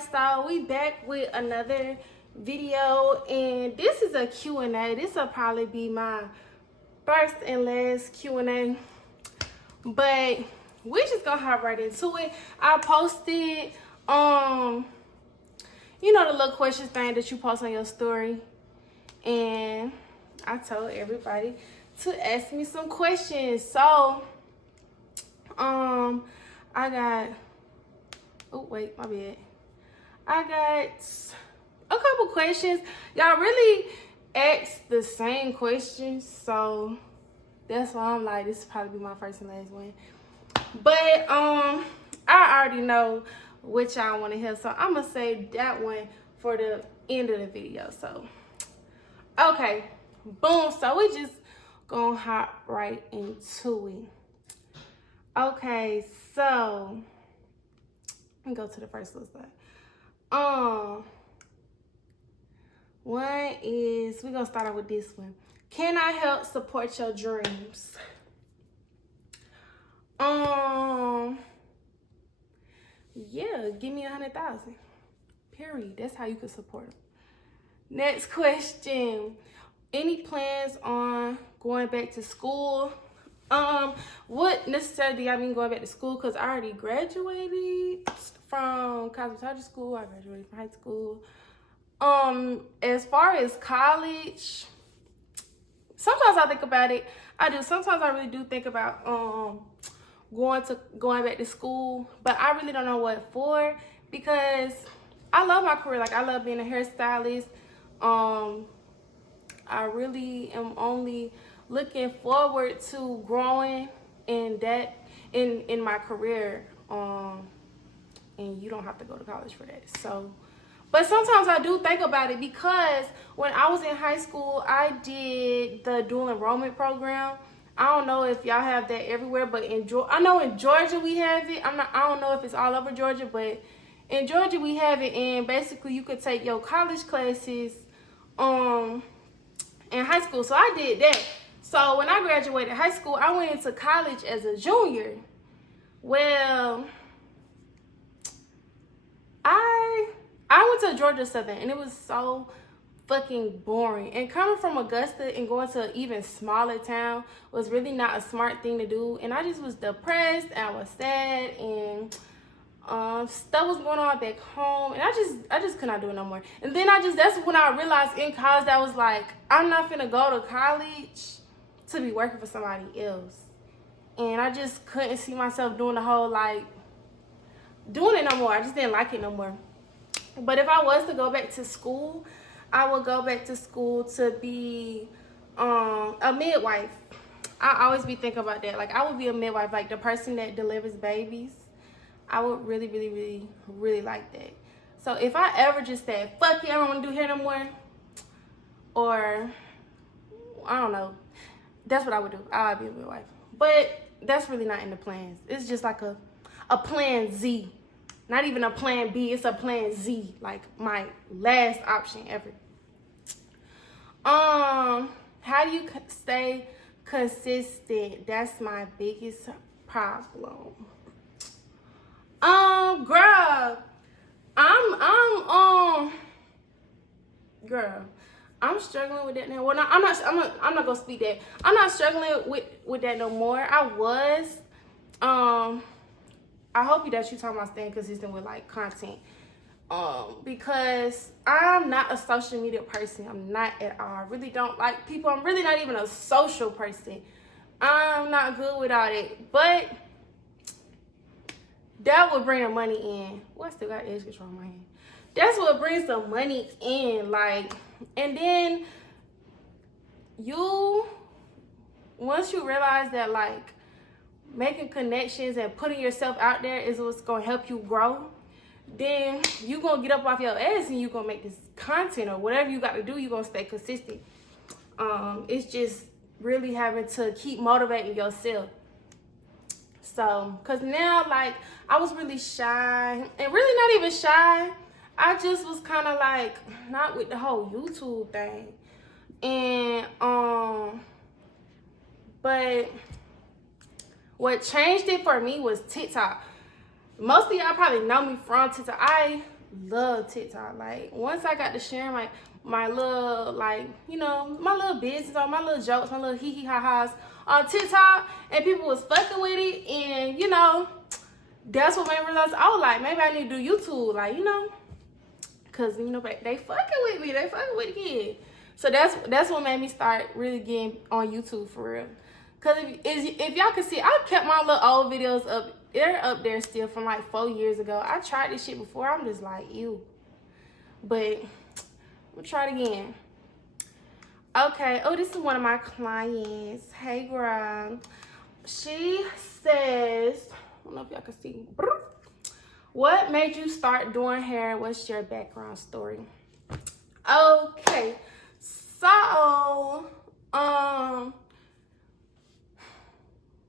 guys, so we back with another video, and this is a Q&A. This will probably be my first and last Q&A, but we just gonna hop right into it. I posted you know, the little questions thing that you post on your story, and I told everybody to ask me some questions. So I got, oh wait, my bad. I got a couple questions. Y'all really asked the same questions, so that's why I'm like, this will probably be my first and last one. But I already know which y'all want to hear, so I'm gonna save that one for the end of the video. So okay, boom. So we just gonna hop right into it. Okay, so let me go to the first little slide. One is, we're gonna start out with this one. Can I help support your dreams? Yeah, give me 100,000. Period. That's how you can support them. Next question. Any plans on going back to school? What necessarily I mean going back to school, because I already graduated from cosmetology school. I graduated from high school. As far as college, sometimes I think about it. I do. Sometimes I really do think about going back to school, but I really don't know what for, because I love my career. Like, I love being a hairstylist. I really am only looking forward to growing in that in my career. And you don't have to go to college for that. So, but sometimes I do think about it, because when I was in high school, I did the dual enrollment program. I don't know if y'all have that everywhere, but I know in Georgia we have it. I don't know if it's all over Georgia, but in Georgia we have it, and basically you could take your college classes in high school. So I did that. So when I graduated high school, I went into college as a junior. Well, I went to Georgia Southern, and it was so fucking boring. And coming from Augusta and going to an even smaller town was really not a smart thing to do. And I just was depressed, and I was sad, and stuff was going on back home, and I just could not do it no more. And then that's when I realized in college that I was like, I'm not finna go to college to be working for somebody else. And I just couldn't see myself doing the whole, like, doing it no more. I just didn't like it no more. But if I was to go back to school, I would go back to school to be a midwife. I always be thinking about that. Like, I would be a midwife, like the person that delivers babies. I would really, really, really, really like that. So if I ever just said, fuck it, I don't want to do hair no more, or I don't know, that's what I would do. I would be a midwife. But that's really not in the plans. It's just like a plan Z. Not even a plan B, it's a plan Z. Like my last option ever. How do you stay consistent? That's my biggest problem. Girl, I'm struggling with that now. Well, no, I'm not gonna speak that. I'm not struggling with that no more. I was. I hope that you're talking about staying consistent with like content. Because I'm not a social media person. I'm not at all. I really don't like people. I'm really not even a social person. I'm not good with all that. But that would bring the money in. Well, I still got edge control in my hand. That's what brings the money in. Like, and then once you realize that, like, making connections and putting yourself out there is what's gonna help you grow, then you gonna get up off your ass and you gonna make this content or whatever you got to do. You gonna stay consistent. It's just really having to keep motivating yourself. So, cause now, like, I was really shy, and really not even shy. I just was kind of like not with the whole YouTube thing, and but what changed it for me was TikTok. Most of y'all probably know me from TikTok. I love TikTok. Like, once I got to sharing my little, like, you know, my little business or my little jokes, my little hee ha ha's on TikTok, and people was fucking with it, and, you know, that's what made me realize, oh, like, maybe I need to do YouTube, like, you know, because, you know, they fucking with me, they fucking with the kid. So that's what made me start really getting on YouTube for real. Because if y'all can see, I kept my little old videos up. They're up there still from like 4 years ago. I tried this shit before. I'm just like, ew. But we'll try it again. Okay. Oh, this is one of my clients. Hey, girl. She says, I don't know if y'all can see. What made you start doing hair? What's your background story? Okay. So,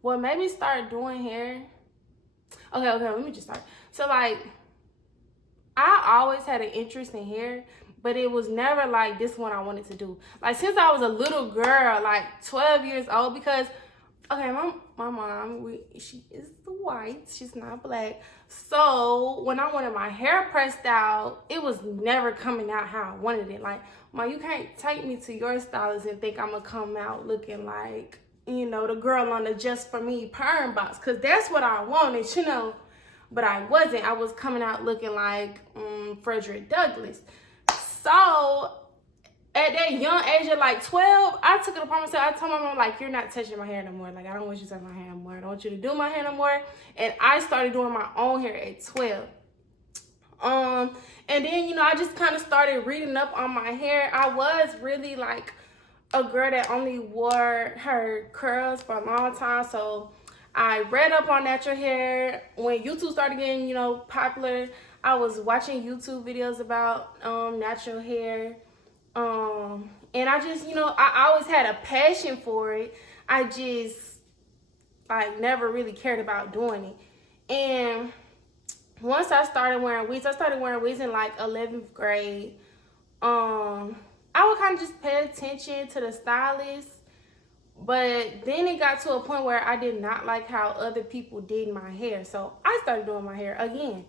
what made me start doing hair? Okay, let me just start. So, like, I always had an interest in hair, but it was never like this one I wanted to do. Like, since I was a little girl, like 12 years old, because, okay, my mom, she is white, she's not black. So, when I wanted my hair pressed out, it was never coming out how I wanted it. Like, Mom, you can't take me to your stylist and think I'm gonna come out looking like, you know, the girl on the Just For Me perm box, because that's what I wanted, you know. But I wasn't. I was coming out looking like Frederick Douglass. So at that young age of like 12, I took it upon myself. I told my mom, like, you're not touching my hair no more. Like, I don't want you to touch my hair no more. I don't want you to do my hair no more. And I started doing my own hair at 12. And then, you know, I just kind of started reading up on my hair. I was really like a girl that only wore her curls for a long time. So I read up on natural hair. When YouTube started getting, you know, popular, I was watching YouTube videos about natural hair. And I just, you know, I always had a passion for it. I just, like, never really cared about doing it. And once I started wearing wigs in like 11th grade. I would kind of just pay attention to the stylist. But then it got to a point where I did not like how other people did my hair. So I started doing my hair again.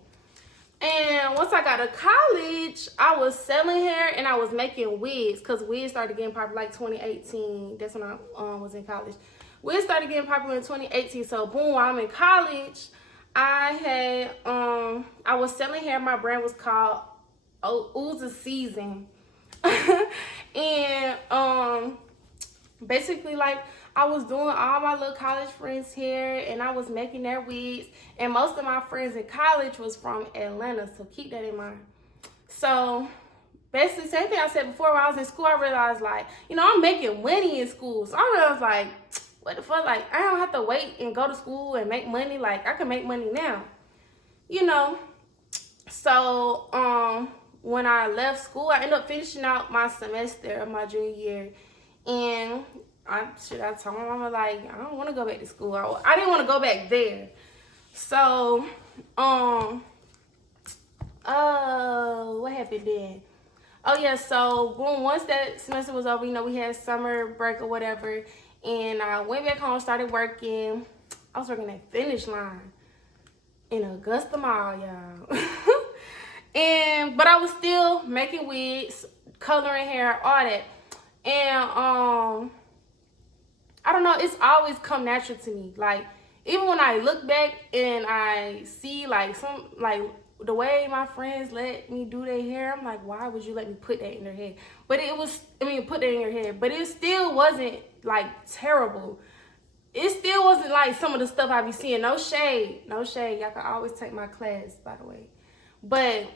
And once I got to college, I was selling hair and I was making wigs, because wigs started getting popular like 2018. That's when I was in college. Wigs started getting popular in 2018. So boom, while I'm in college, I was selling hair. My brand was called Ooze Season. And basically, like, I was doing all my little college friends' hair and I was making their wigs. And most of my friends in college was from Atlanta, so keep that in mind. So basically, same thing I said before, when I was in school, I realized, like, you know, I'm making money in school. So I realized, like, what the fuck? Like, I don't have to wait and go to school and make money. Like, I can make money now, you know? So, when I left school, I ended up finishing out my semester of my junior year. And I told my mama, like, I don't want to go back to school. I didn't want to go back there. So, what happened then? Oh, yeah, so, boom, once that semester was over, you know, we had summer break or whatever. And I went back home, started working. I was working at Finish Line in Augusta Mall, y'all. But I was still making wigs, coloring hair, all that. And I don't know, it's always come natural to me. Like, even when I look back and I see, like, the way my friends let me do their hair, I'm like, why would you let me put that in their hair? But put that in your hair. But it still wasn't, like, terrible. It still wasn't like some of the stuff I be seeing. No shade. Y'all can always take my class, by the way. But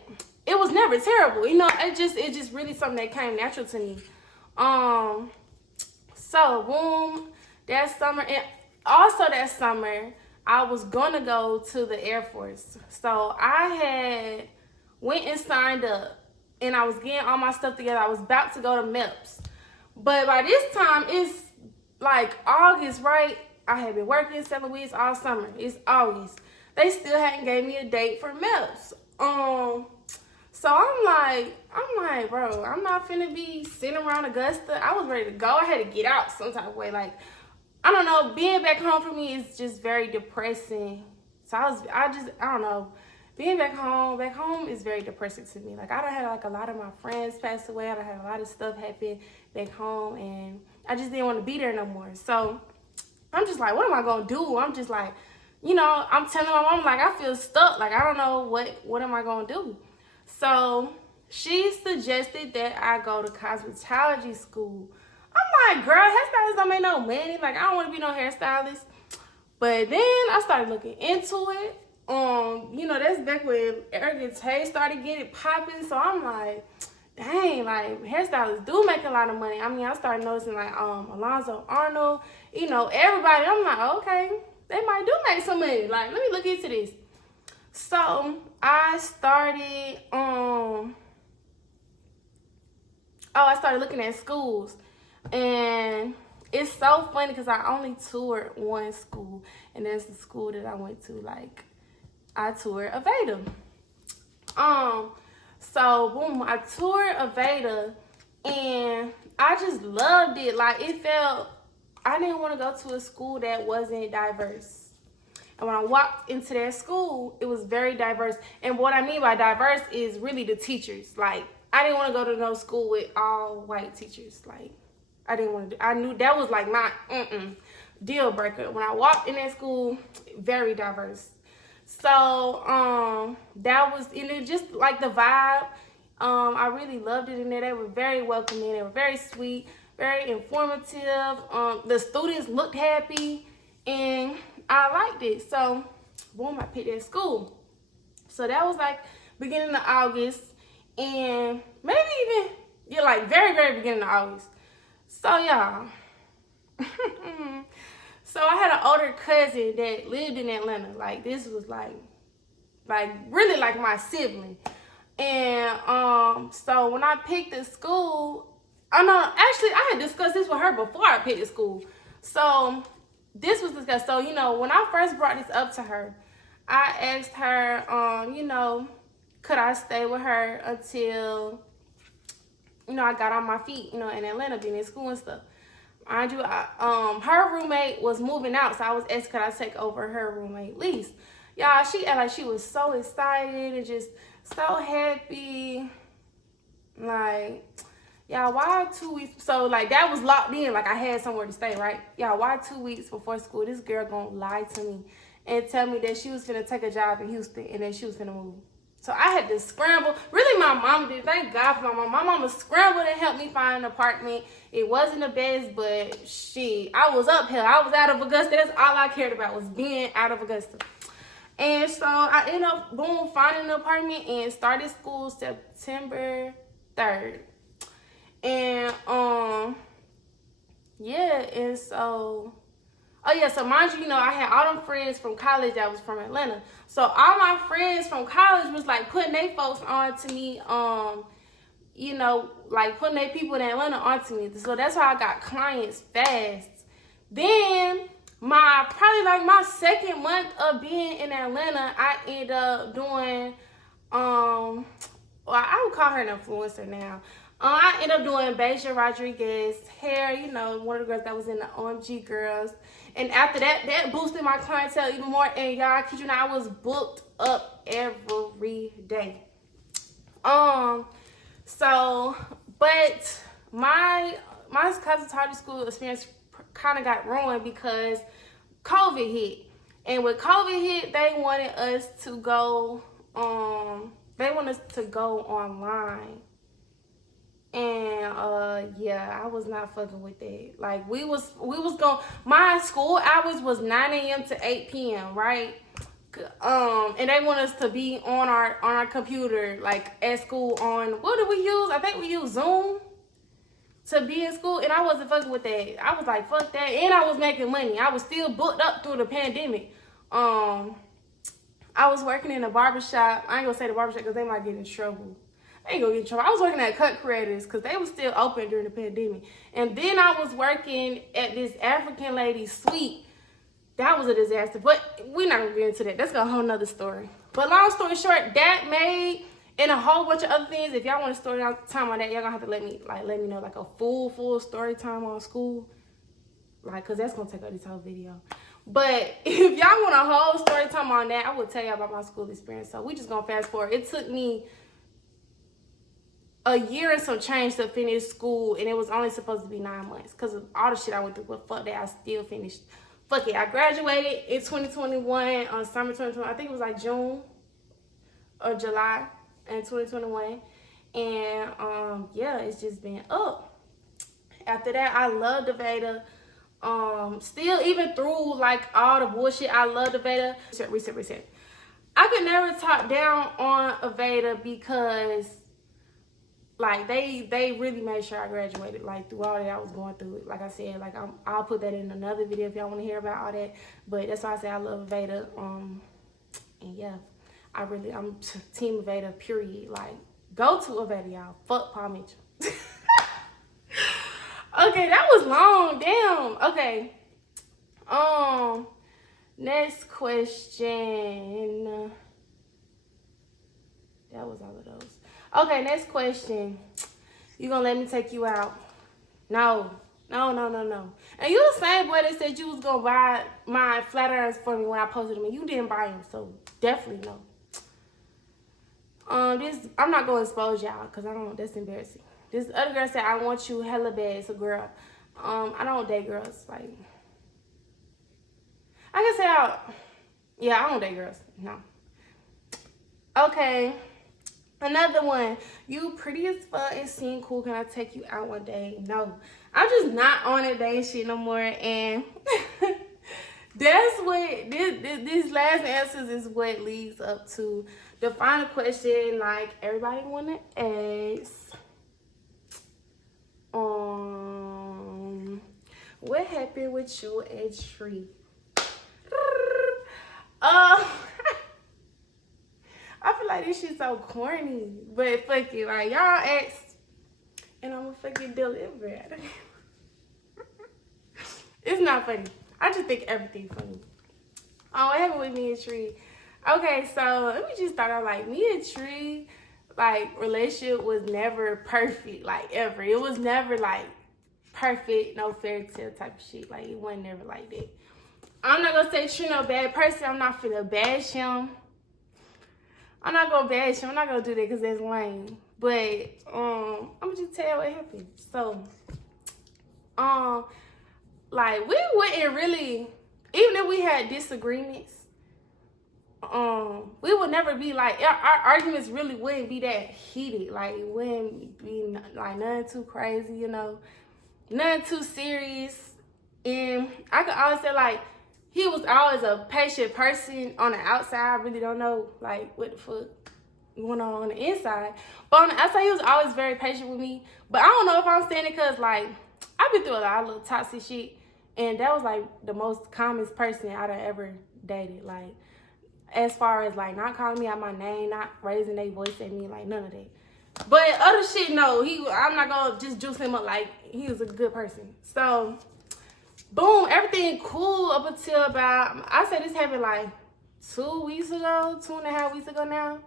it was never terrible. You know, it just really something that came natural to me. So, boom, that summer. And also that summer, I was going to go to the Air Force. So I had went and signed up, and I was getting all my stuff together. I was about to go to MEPS. But by this time, it's like August, right? I had been working, selling wigs all summer. It's August. They still hadn't gave me a date for MEPS. So I'm like, bro, I'm not finna be sitting around Augusta. I was ready to go. I had to get out some type of way. Like, I don't know, being back home for me is just very depressing. So I don't know. being back home is very depressing to me. Like, I done had like a lot of my friends pass away. I done had a lot of stuff happen back home, and I just didn't want to be there no more. So I'm just like, what am I gonna do? I'm just like, you know, I'm telling my mom, like, I feel stuck. Like, I don't know what am I gonna do? So she suggested that I go to cosmetology school. I'm like, girl, hairstylists don't make no money. Like, I don't want to be no hairstylist. But then I started looking into it. You know, that's back when Erica Tay started getting popping. So I'm like, dang, like, hairstylists do make a lot of money. I mean, I started noticing like Alonzo Arnold, you know, everybody. I'm like, okay, they might do make some money. Like, let me look into this. So I started I started looking at schools, and it's so funny because I only toured one school, and that's the school that I went to. Like, I toured Aveda. So boom, I toured Aveda, and I just loved it. Like, it felt, I didn't want to go to a school that wasn't diverse. And when I walked into that school, it was very diverse. And what I mean by diverse is really the teachers. Like, I didn't want to go to no school with all white teachers. Like, I didn't want to I knew that was like my deal breaker. When I walked in that school, very diverse. So that was, and it just like the vibe. I really loved it in there. They were very welcoming. They were very sweet, very informative. The students looked happy, and I liked it. So boom, I picked that school. So that was like beginning of August, and maybe even like very, very beginning of August. So y'all, so I had an older cousin that lived in Atlanta. Like, this was like really like my sibling. And so when I picked the school, actually I had discussed this with her before I picked the school. So this was discussed. So, you know, when I first brought this up to her, I asked her, you know, could I stay with her until, you know, I got on my feet, you know, in Atlanta, being in school and stuff. Mind you, her roommate was moving out, so I was asked, could I take over her roommate lease? Y'all, she acted like she was so excited and just so happy. Like, y'all, why 2 weeks? So, like, that was locked in. Like, I had somewhere to stay, right? Y'all, why 2 weeks before school, this girl gonna lie to me and tell me that she was finna take a job in Houston and then she was finna move? So I had to scramble. Really, my mom did. Thank God for my mom. My mama scrambled and helped me find an apartment. It wasn't the best, but I was uphill. I was out of Augusta. That's all I cared about, was being out of Augusta. And so I ended up, boom, finding an apartment and started school September 3rd. And, yeah, and so... Oh, yeah, so mind you, you know, I had all them friends from college that was from Atlanta. So all my friends from college was, like, putting their folks on to me, you know, like, putting their people in Atlanta onto me. So that's how I got clients fast. Then, probably, like, my second month of being in Atlanta, I ended up doing, well, I would call her an influencer now. I ended up doing Beja Rodriguez hair, you know, one of the girls that was in the OMG Girls. And after that, that boosted my clientele even more. And y'all, I kid you not, I was booked up every day. So, but my cosmetology school experience kind of got ruined because COVID hit. And when COVID hit, they wanted us to go, online. And yeah, I was not fucking with that. Like, we was going, my school hours was 9 a.m. to 8 p.m., right? And they want us to be on our computer, like, at school on, what did we use? I think we used Zoom to be in school, and I wasn't fucking with that. I was like, fuck that. And I was making money. I was still booked up through the pandemic. I was working in a barbershop. I ain't gonna say the barbershop because they might get in trouble. I ain't gonna get in trouble. I was working at Cut Creators because they were still open during the pandemic. And then I was working at this African lady's suite. That was a disaster. But we're not gonna get into that. That's a whole nother story. But long story short, that made, and a whole bunch of other things. If y'all want a story time on that, y'all gonna have to let me know, like, a full story time on school. Like, cause that's gonna take up this whole video. But if y'all want a whole story time on that, I will tell y'all about my school experience. So we just gonna fast forward. It took me a year and some change to finish school, and it was only supposed to be 9 months because of all the shit I went through. But fuck that, I still finished. Fuck it, I graduated in 2021 on summer 2021. I think it was like June or July in 2021, and yeah, it's just been up. After that, I loved Aveda. Still, even through like all the bullshit, I love Aveda. Reset. I could never talk down on Aveda because like they really made sure I graduated. Like through all that I was going through. Like I said, like I'll put that in another video if y'all want to hear about all that. But that's why I say I love Aveda. And yeah, I'm team Aveda. Period. Like go to Aveda, y'all. Fuck Paul Mitchell. Okay, that was long. Damn. Okay. Next question. That was all of those. Okay, next question. You gonna let me take you out? No. And you the same boy that said you was gonna buy my flat irons for me when I posted them, and you didn't buy them, so definitely no. I'm not gonna expose y'all because I don't. That's embarrassing. This other girl said, I want you hella bad. It's a girl. I don't date girls. Like, I can say I don't date girls. No. Okay. Another one. You pretty as fuck and seem cool. Can I take you out one day? No. I'm just not on a date shit no more. And that's what, these last answers is what leads up to the final question. Like, everybody want to ask. What happened with you and Tree? I feel like this shit so corny, but fuck it, like y'all asked, and I'ma fucking deliver it. It's not funny. I just think everything's funny. What happened with me and Tree? Okay, so let me just start out like me and Tree, like relationship was never perfect, like ever. It was never like perfect, no fairy tale type of shit. Like it wasn't never like that. I'm not gonna say Tree no bad person. I'm not finna bash him. I'm not gonna bash him. I'm not gonna do that because that's lame. But I'm gonna just tell you what happened. So like we wouldn't really, even if we had disagreements, we would never be like, our arguments really wouldn't be that heated. Like it wouldn't be like nothing too crazy, you know, nothing too serious. And I could always say like he was always a patient person on the outside. I really don't know like what the fuck going on the inside, but on the outside he was always very patient with me. But I don't know if I'm saying it because like I've been through a lot of little toxic shit, and that was like the most calmest person I'd ever dated. Like as far as like not calling me out my name, not raising their voice at me, like none of that. But other shit, no, I'm not gonna just juice him up. Like he was a good person. So boom, everything cool up until about, I said this happened like 2 weeks ago, 2.5 weeks ago now.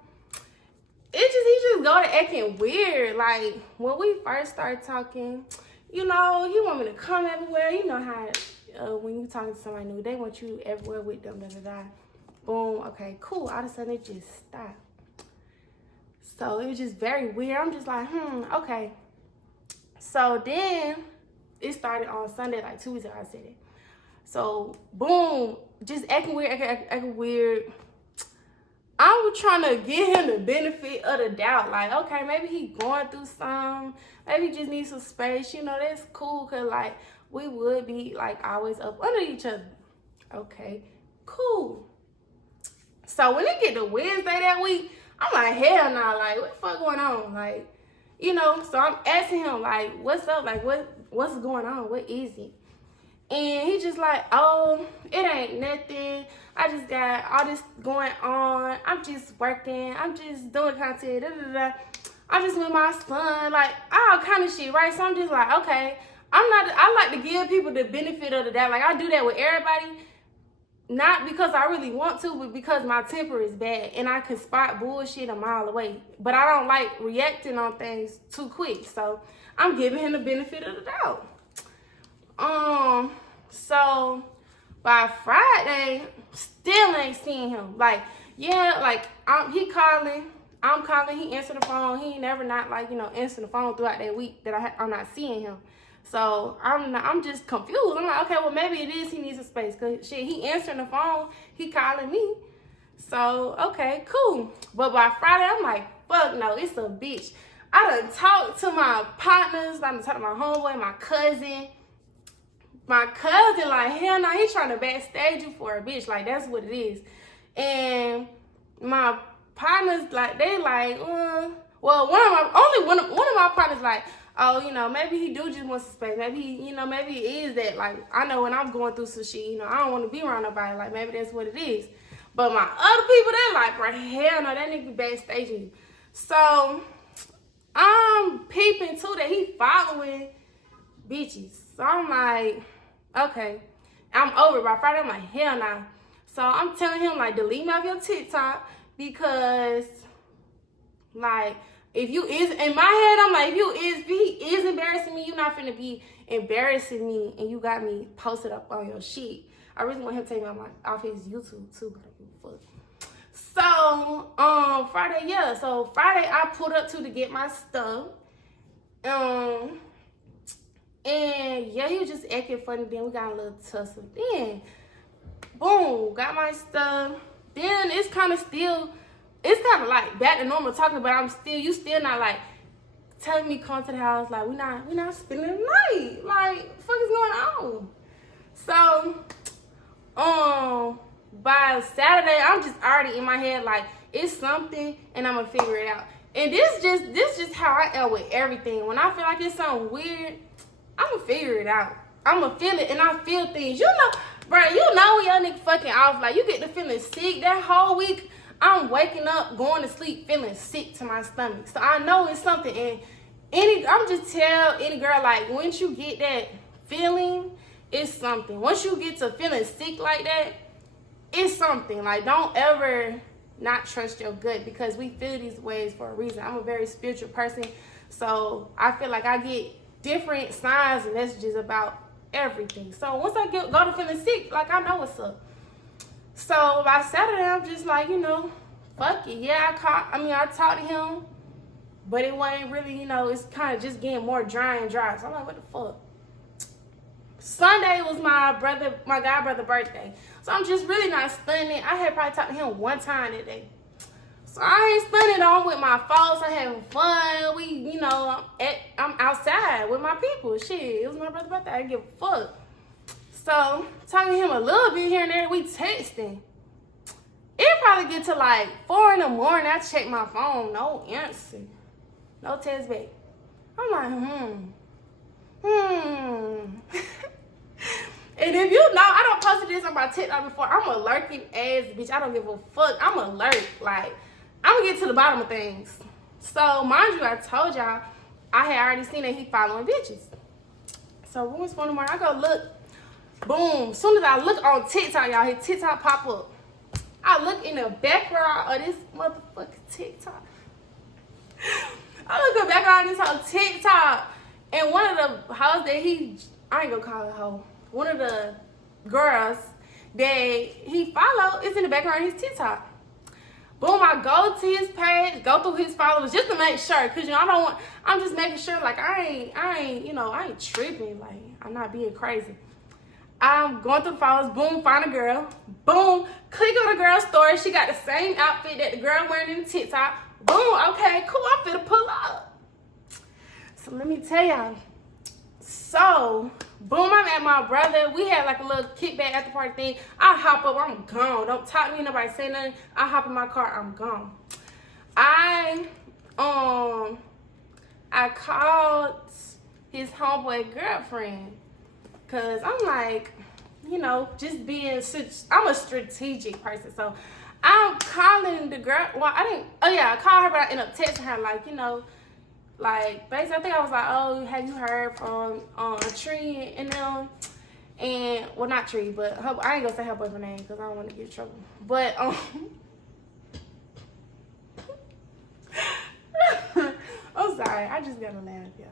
He just got to acting weird. Like when we first started talking, you know, he want me to come everywhere. You know how when you talking to somebody new, they want you everywhere with them. Boom. Okay, cool. All of a sudden it just stopped. So it was just very weird. I'm just like, okay. So then it started on Sunday, like 2 weeks ago, I said it. So, boom, just acting weird, acting weird. I was trying to give him the benefit of the doubt. Like, okay, maybe he going through something. Maybe he just needs some space. You know, that's cool because, like, we would be, like, always up under each other. Okay, cool. So, when it get to Wednesday that week, I'm like, hell nah. Like, what the fuck going on? Like, you know, so I'm asking him, like, what's up? Like, what's going on? What is it? And he just like, oh, it ain't nothing. I just got all this going on. I'm just working. I'm just doing content. I'm just with my son. Like, all kind of shit, right? So I'm just like, okay. I like to give people the benefit of the doubt. Like, I do that with everybody. Not because I really want to, but because my temper is bad. And I can spot bullshit a mile away. But I don't like reacting on things too quick. So I'm giving him the benefit of the doubt. So By Friday, still ain't seeing him. Like, yeah, like he calling, I'm calling, he answer the phone. He ain't never not like, answer the phone throughout that week that I'm not seeing him. So I'm just confused. I'm like, okay, well maybe it is he needs a space, cause shit, he answering the phone, he calling me. So okay, cool. But by Friday, I'm like, fuck no, it's a bitch. I done talked to my partners, I done talked to my homeboy, my cousin. My cousin, like, hell no, he's trying to backstage you for a bitch. Like, that's what it is. And my partners, like, they like, well, one of my partners, like, oh, maybe he do just want some space. Maybe he, maybe it is that. Like, I know when I'm going through some shit, I don't want to be around nobody. Like, maybe that's what it is. But my other people, they're like, bro, hell no, that nigga backstaging you. So, I'm peeping, too, that he following bitches. So, I'm like, okay, I'm over it. By Friday, I'm like, hell nah. So I'm telling him, like, delete me off your TikTok because, like, if you is, in my head, I'm like, if he is embarrassing me, you're not finna be embarrassing me and you got me posted up on your shit. I really want him to take me off his YouTube too, but I don't give a fuck. So, Friday, yeah. So Friday, I pulled up to get my stuff. And yeah, he was just acting funny. Then we got a little tussle. Then, boom, got my stuff. Then it's kind of like back to normal talking, but you still not like telling me come to the house. Like we not spending the night. Like, what the fuck is going on? So, by Saturday, I'm just already in my head like it's something, and I'm gonna figure it out. And this just how I am with everything. When I feel like it's something weird, I'm gonna figure it out. I'm gonna feel it, and I feel things. Bro, when your nigga fucking off, like, you get to feeling sick that whole week. I'm waking up, going to sleep, feeling sick to my stomach. So I know it's something. And I'm just tell any girl, like, once you get that feeling, it's something. Once you get to feeling sick like that, it's something. Like, don't ever not trust your gut, because we feel these ways for a reason. I'm a very spiritual person, so I feel like I get different signs and messages about everything. So once I go to feeling sick, like, I know what's up. So by Saturday, I'm just like, fuck it. Yeah, I talked to him, but it wasn't really, it's kind of just getting more dry and dry. So I'm like, what the fuck? Sunday was my god brother birthday. So I'm just really not stunning. I had probably talked to him one time that day. So I ain't spending on with my folks. I having fun. I'm outside with my people. Shit, it was my brother's birthday. I didn't give a fuck. So, talking to him a little bit here and there. We texting. It probably get to like 4 in the morning. I check my phone. No answer. No text back. I'm like, And if you know, I don't posted this on my TikTok before. I'm a lurking ass bitch. I don't give a fuck. I'm a lurk. Like, I'm gonna get to the bottom of things. So, mind you, I told y'all, I had already seen that he following bitches. So, when was 4 in the morning, I go look. Boom. As soon as I look on TikTok, y'all, his TikTok pop up. I look in the background of this motherfucking TikTok. I look in the background of this whole TikTok. And one of the hoes that I ain't gonna call her hoe. One of the girls that he followed is in the background of his TikTok. Boom, I go to his page, go through his followers just to make sure. Cause I'm just making sure, like, I ain't tripping. Like, I'm not being crazy. I'm going through the followers, boom, find a girl. Boom, click on the girl's story. She got the same outfit that the girl wearing in the TikTok. Boom, okay, cool, I'm finna pull up. So let me tell y'all. So, boom, I'm at my brother. We had like a little kickback after party thing. I hop up, I'm gone. Don't talk to me, nobody say nothing. I hop in my car, I'm gone. I called his homeboy girlfriend. Cause I'm like, just being I'm a strategic person. So I'm calling the girl. Well, I called her, but I ended up texting her like basically I think I was like, oh, have you heard from Tree and them? And well, not Tree, but I ain't gonna say her boyfriend name because I don't want to get in trouble. But I'm sorry, I just gotta laugh, y'all.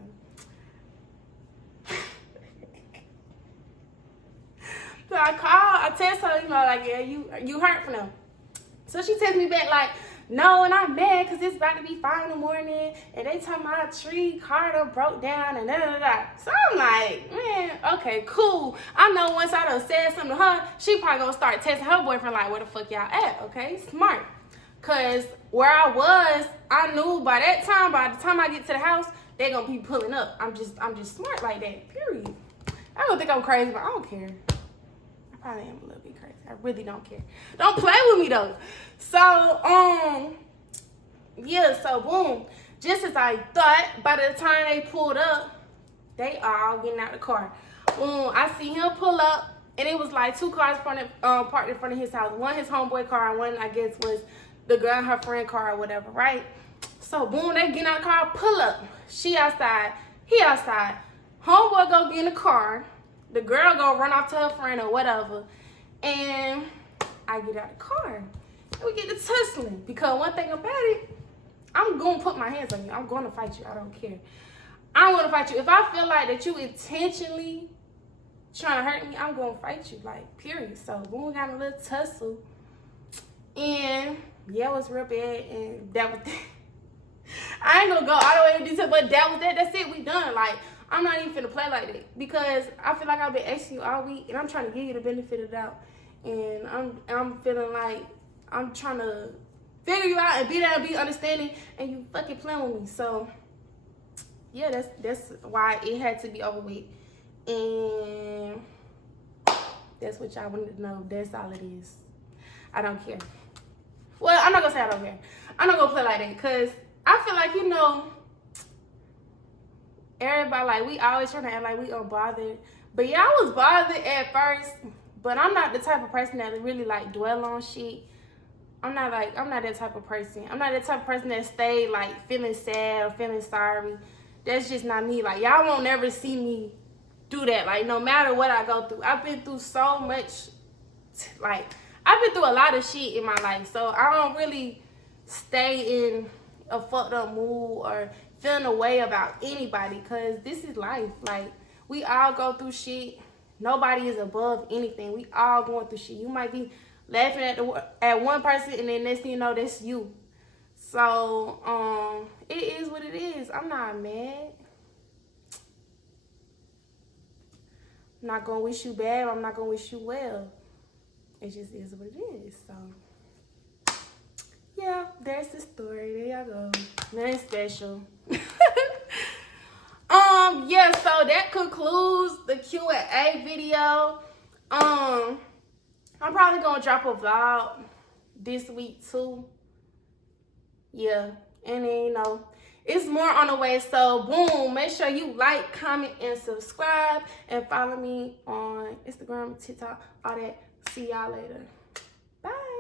So I called, I text her, you know, like, yeah, you heard from them. So she texted me back like, no, and I'm mad because it's about to be 5 in the morning, and they talking about a tree, car done broke down, and da. So I'm like, man, okay, cool. I know once I done said something to her, she probably gonna start texting her boyfriend like, where the fuck y'all at, okay? Smart. Because where I was, I knew by the time I get to the house, they gonna be pulling up. I'm just smart like that, period. I don't think I'm crazy, but I don't care. I probably am a little bit crazy. I really don't care. Don't play with me though. So, yeah, so boom. Just as I thought, by the time they pulled up, they all getting out the car. Boom, I see him pull up, and it was like 2 cars parked in front of his house. One his homeboy car, and one I guess was the girl and her friend car or whatever, right? So boom, they get out the car, pull up. She outside, he outside. Homeboy go get in the car. The girl go run off to her friend or whatever. And I get out the car. And we get to tussling. Because one thing about it, I'm going to put my hands on you. I'm going to fight you. I don't care. I'm going to fight you. If I feel like that you intentionally trying to hurt me, I'm going to fight you. Like, period. So, boom, we got a little tussle. And, yeah, it was real bad. And that was I ain't going to go all the way into detail, but that was that. That's it. We done. Like, I'm not even finna play like that. Because I feel like I've been asking you all week. And I'm trying to give you the benefit of the doubt. And I'm feeling like I'm trying to figure you out and be there and be understanding, and you fucking playing with me. So yeah, that's why it had to be over with. And that's what y'all wanted to know. That's all it is. I don't care. Well, I'm not gonna say I don't care. I'm not gonna play like that, because I feel like, you know, everybody, like, we always trying to act like we unbothered. But yeah, I was bothered at first. But I'm not the type of person that really like dwell on shit. I'm not that type of person. I'm not that type of person that stay like feeling sad or feeling sorry. That's just not me. Like, y'all won't never see me do that. Like, no matter what I go through. I've been through so much. Like, I've been through a lot of shit in my life. So I don't really stay in a fucked up mood or feeling a way about anybody, because this is life. Like, we all go through shit. Nobody is above anything. We all going through shit. You might be laughing at one person, and then next thing you know, that's you. So, it is what it is. I'm not mad. I'm not gonna wish you bad. I'm not gonna wish you well. It just is what it is. So, yeah, there's the story. There y'all go. Nothing special. Yeah, so that concludes the Q&A video. I'm probably gonna drop a vlog this week too. Yeah, and then, you know, it's more on the way. So boom, make sure you like, comment, and subscribe, and follow me on Instagram, TikTok, all that. See y'all later. Bye.